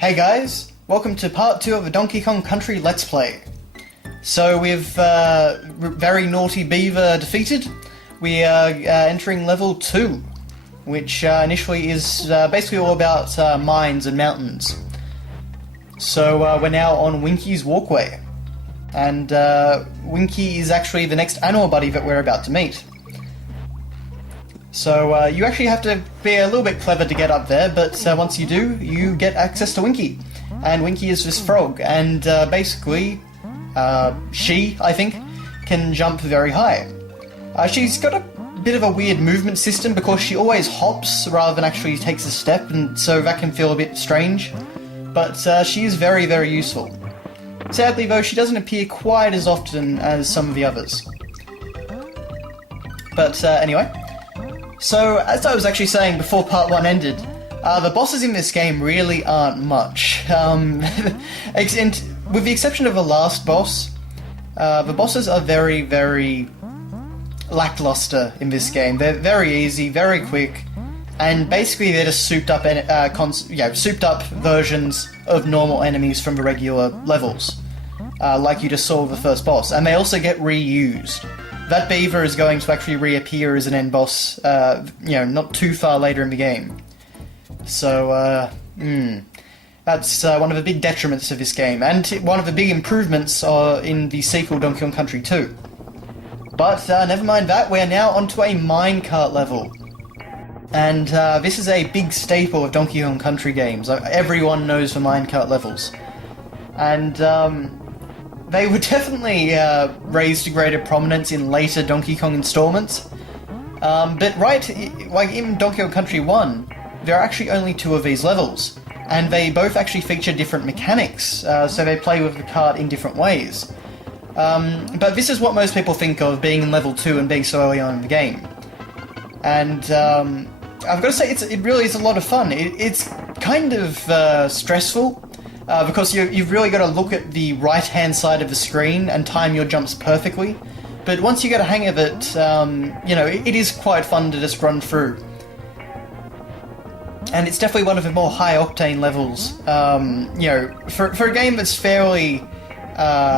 Hey guys, welcome to part 2 of a Donkey Kong Country Let's Play. So we've very naughty beaver defeated. We are entering level 2, which initially is basically all about mines and mountains. So we're now on Winky's Walkway. And Winky is actually the next animal buddy that we're about to meet. So you actually have to be a little bit clever to get up there, but once you do, you get access to Winky. And Winky is this frog, and basically, she, I think, can jump very high. She's got a bit of a weird movement system because she always hops rather than actually takes a step, and so that can feel a bit strange. But she is very, very useful. Sadly though, she doesn't appear quite as often as some of the others. But anyway. So, as I was actually saying before part 1 ended, the bosses in this game really aren't much. With the exception of the last boss, the bosses are very, very lackluster in this game. They're very easy, very quick, and basically they're just souped up versions of normal enemies from the regular levels, like you just saw with the first boss. And they also get reused. That beaver is going to actually reappear as an end boss, not too far later in the game. So, that's one of the big detriments of this game, and one of the big improvements in the sequel Donkey Kong Country 2. But never mind that, we're now onto a minecart level. And this is a big staple of Donkey Kong Country games. Everyone knows the minecart levels. And, they were definitely raised to greater prominence in later Donkey Kong installments. But like in Donkey Kong Country 1, there are actually only 2 of these levels. And they both actually feature different mechanics, so they play with the cart in different ways. But this is what most people think of, being in level 2 and being so early on in the game. And I've got to say, it really is a lot of fun. It's kind of stressful. Because you've really got to look at the right-hand side of the screen and time your jumps perfectly. But once you get a hang of it, it is quite fun to just run through. And it's definitely one of the more high-octane levels. For a game that's fairly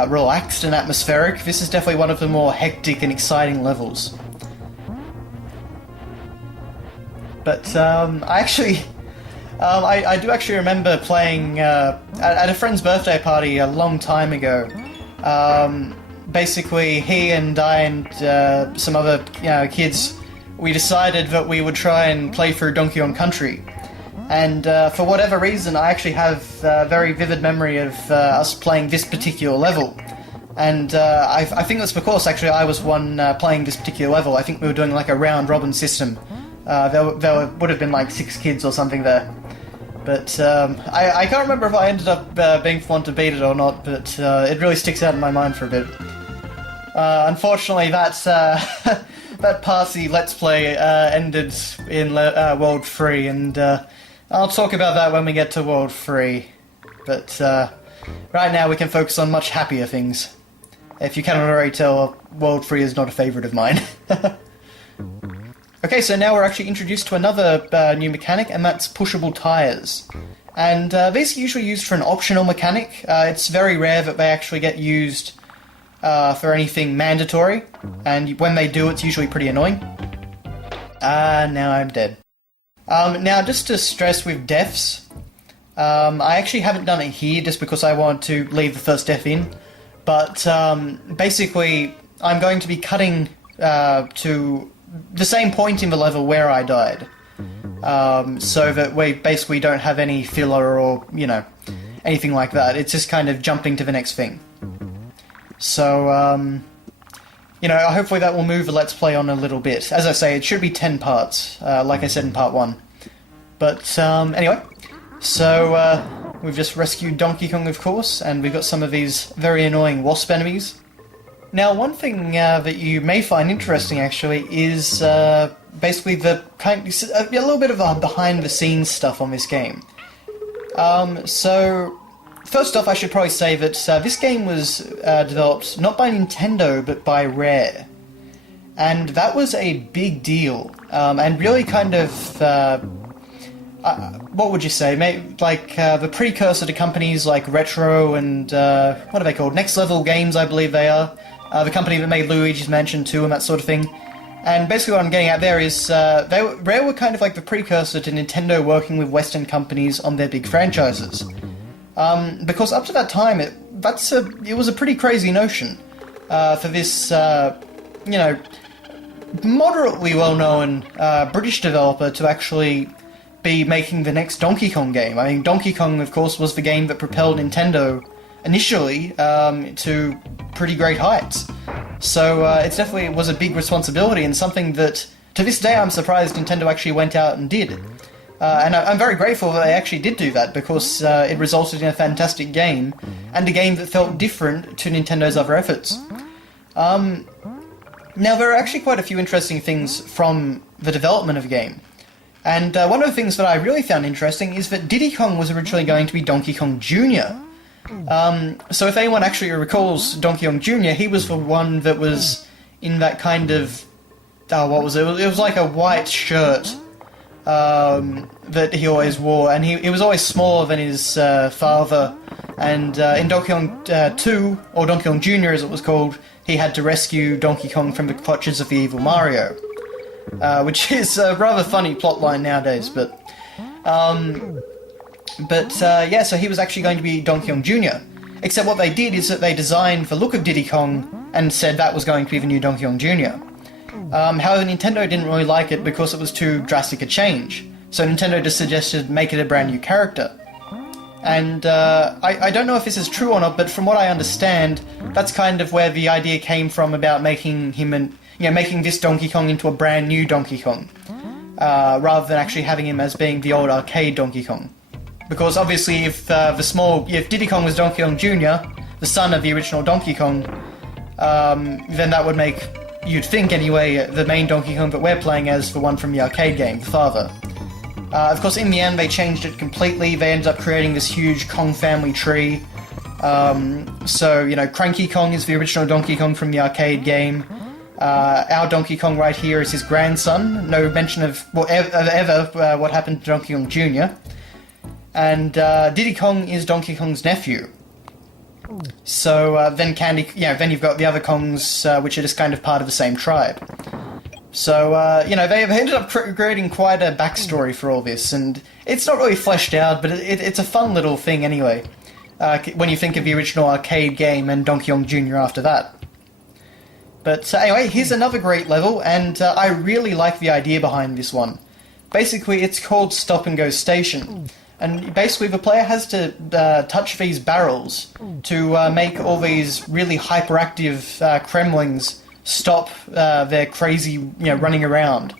relaxed and atmospheric, this is definitely one of the more hectic and exciting levels. But I do actually remember playing at a friend's birthday party a long time ago. Basically, he and I and some other kids, we decided that we would try and play through Donkey Kong Country. And for whatever reason, I actually have a very vivid memory of us playing this particular level. And I think that's because actually I was one playing this particular level. I think we were doing like a round-robin system. There would have been like 6 kids or something there. But I can't remember if I ended up being the one to beat it or not, but it really sticks out in my mind for a bit. Unfortunately, that party Let's Play ended in World 3, and I'll talk about that when we get to World 3. But right now we can focus on much happier things. If you cannot already tell, World 3 is not a favourite of mine. Okay, so now we're actually introduced to another new mechanic, and that's pushable tyres. And these are usually used for an optional mechanic. It's very rare that they actually get used for anything mandatory, and when they do, it's usually pretty annoying. Now I'm dead. Now, just to stress with deaths, I actually haven't done it here just because I want to leave the first death in, but basically, I'm going to be cutting to the same point in the level where I died, so that we basically don't have any filler or, anything like that. It's just kind of jumping to the next thing. So, hopefully that will move the Let's Play on a little bit. As I say, it should be 10 parts, like I said in part 1. But, anyway, so, we've just rescued Donkey Kong, of course, and we've got some of these very annoying wasp enemies. Now, one thing that you may find interesting, actually, is basically a little bit of behind-the-scenes stuff on this game. So, first off, I should probably say that this game was developed not by Nintendo, but by Rare. And that was a big deal, and really kind of what would you say? Maybe, like the precursor to companies like Retro and what are they called? Next Level Games, I believe they are. The company that made Luigi's Mansion 2 and that sort of thing. And basically what I'm getting at there is Rare were kind of like the precursor to Nintendo working with Western companies on their big franchises. Because up to that time, it was a pretty crazy notion for this, moderately well-known British developer to actually be making the next Donkey Kong game. I mean, Donkey Kong, of course, was the game that propelled Nintendo initially to pretty great heights. So it definitely was a big responsibility and something that, to this day, I'm surprised Nintendo actually went out and did. And I'm very grateful that they actually did do that, because it resulted in a fantastic game, and a game that felt different to Nintendo's other efforts. Now, there are actually quite a few interesting things from the development of the game. And one of the things that I really found interesting is that Diddy Kong was originally going to be Donkey Kong Jr. So if anyone actually recalls Donkey Kong Jr., he was the one that was in that kind of... what was it? It was like a white shirt that he always wore, and he was always smaller than his father. And in Donkey Kong 2, or Donkey Kong Jr. as it was called, he had to rescue Donkey Kong from the clutches of the evil Mario. Which is a rather funny plotline nowadays, but... so he was actually going to be Donkey Kong Jr. Except what they did is that they designed the look of Diddy Kong and said that was going to be the new Donkey Kong Jr. However, Nintendo didn't really like it because it was too drastic a change. So Nintendo just suggested make it a brand new character. And I don't know if this is true or not, but from what I understand, that's kind of where the idea came from about making him making this Donkey Kong into a brand new Donkey Kong, rather than actually having him as being the old arcade Donkey Kong. Because obviously, if Diddy Kong was Donkey Kong Jr., the son of the original Donkey Kong, then that would make, you'd think anyway, the main Donkey Kong that we're playing as the one from the arcade game, the father. Of course, in the end, they changed it completely. They ended up creating this huge Kong family tree. Cranky Kong is the original Donkey Kong from the arcade game. Our Donkey Kong right here is his grandson. No mention of what happened to Donkey Kong Jr. And Diddy Kong is Donkey Kong's nephew. So then you've got the other Kongs, which are just kind of part of the same tribe. So they've ended up creating quite a backstory for all this, and it's not really fleshed out, but it's a fun little thing anyway. When you think of the original arcade game and Donkey Kong Jr. after that. But anyway, here's another great level, and I really like the idea behind this one. Basically, it's called Stop and Go Station. And basically, the player has to touch these barrels to make all these really hyperactive Kremlings stop their crazy, running around.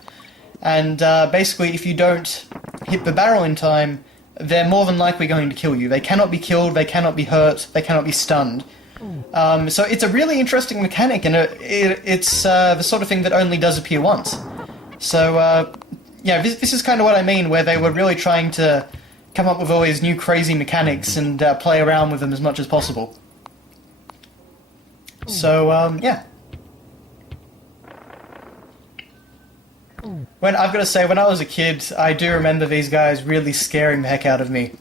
And basically, if you don't hit the barrel in time, they're more than likely going to kill you. They cannot be killed, they cannot be hurt, they cannot be stunned. So it's a really interesting mechanic, and it's the sort of thing that only does appear once. So, this is kind of what I mean, where they were really trying to come up with all these new crazy mechanics and play around with them as much as possible. So, I've got to say, when I was a kid, I do remember these guys really scaring the heck out of me.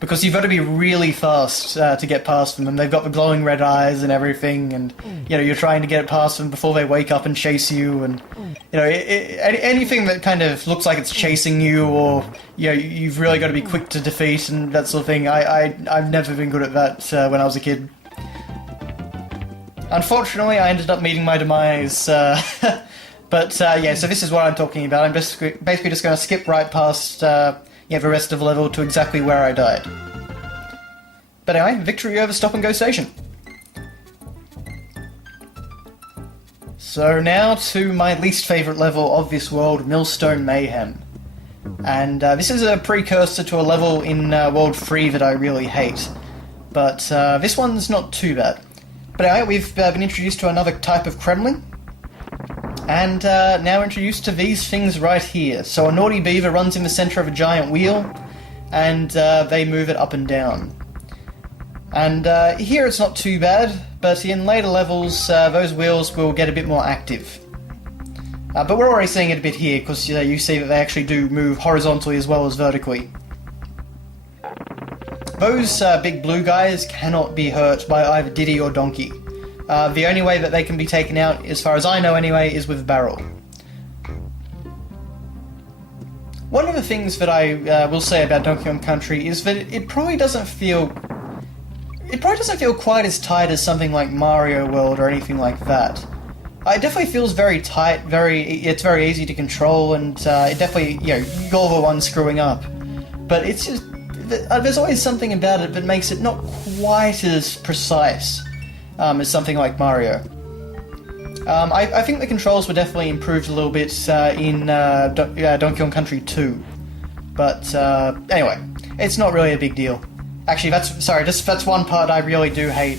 Because you've got to be really fast to get past them, and they've got the glowing red eyes and everything, and you're trying to get past them before they wake up and chase you, and anything that kind of looks like it's chasing you, or you've really got to be quick to defeat and that sort of thing. I've never been good at that when I was a kid. Unfortunately, I ended up meeting my demise. But so this is what I'm talking about. I'm basically just going to skip right past the rest of the level to exactly where I died. But anyway, victory over Stop and Go Station. So now to my least favourite level of this world, Millstone Mayhem. And this is a precursor to a level in World 3 that I really hate. But this one's not too bad. But anyway, we've been introduced to another type of Kremling. And now introduced to these things right here. So a naughty beaver runs in the centre of a giant wheel, and they move it up and down. And here it's not too bad, but in later levels those wheels will get a bit more active. But we're already seeing it a bit here, because you see that they actually do move horizontally as well as vertically. Those big blue guys cannot be hurt by either Diddy or Donkey. The only way that they can be taken out, as far as I know anyway, is with a barrel. One of the things that I will say about Donkey Kong Country is that it probably doesn't feel quite as tight as something like Mario World or anything like that. It definitely feels very tight, it's very easy to control, and it definitely, you're the one screwing up. But it's just, there's always something about it that makes it not quite as precise as something like Mario. I think the controls were definitely improved a little bit in Donkey Kong Country 2. But anyway, it's not really a big deal. Actually, that's one part I really do hate,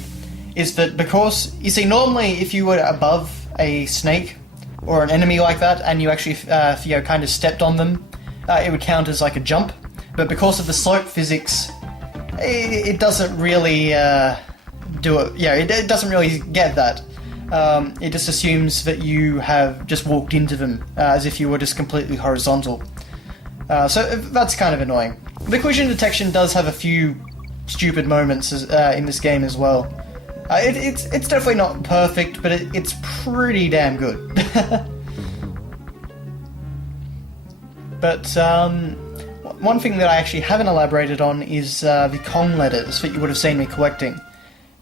is that because, you see, normally if you were above a snake or an enemy like that and you actually kind of stepped on them, it would count as like a jump. But because of the slope physics, it doesn't really do it. Yeah, it doesn't really get that. It just assumes that you have just walked into them as if you were just completely horizontal. So that's kind of annoying. The collision detection does have a few stupid moments in this game as well. It's definitely not perfect, but it's pretty damn good. But one thing that I actually haven't elaborated on is the Kong letters that you would have seen me collecting.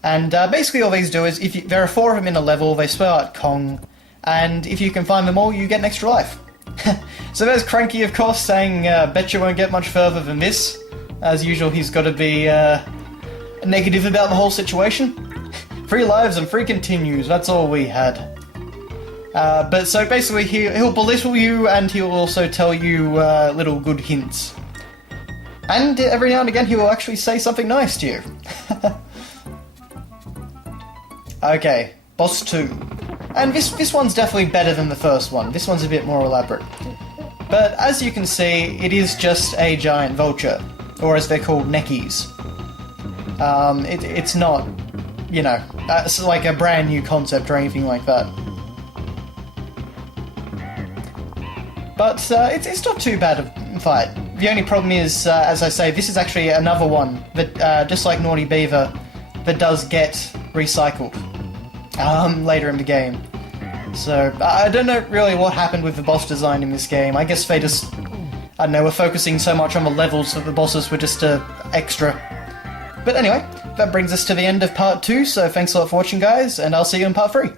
And basically all these do is, there are 4 of them in a level, they spell out Kong, and if you can find them all, you get an extra life. So there's Cranky, of course, saying, bet you won't get much further than this. As usual, he's got to be negative about the whole situation. 3 lives and 3 continues, that's all we had. But so basically he'll belittle you, and he'll also tell you little good hints. And every now and again he will actually say something nice to you. Okay, boss 2. And this one's definitely better than the first one. This one's a bit more elaborate. But as you can see, it is just a giant vulture, or as they're called, neckies. It's not, it's like a brand new concept or anything like that. But it's not too bad a fight. The only problem is, as I say, this is actually another one that, just like Naughty Beaver, that does get recycled later in the game. So I don't know really what happened with the boss design in this game. I guess they just, I don't know, were focusing so much on the levels that the bosses were just extra. But anyway, that brings us to the end of part 2, so thanks a lot for watching, guys, and I'll see you in part 3.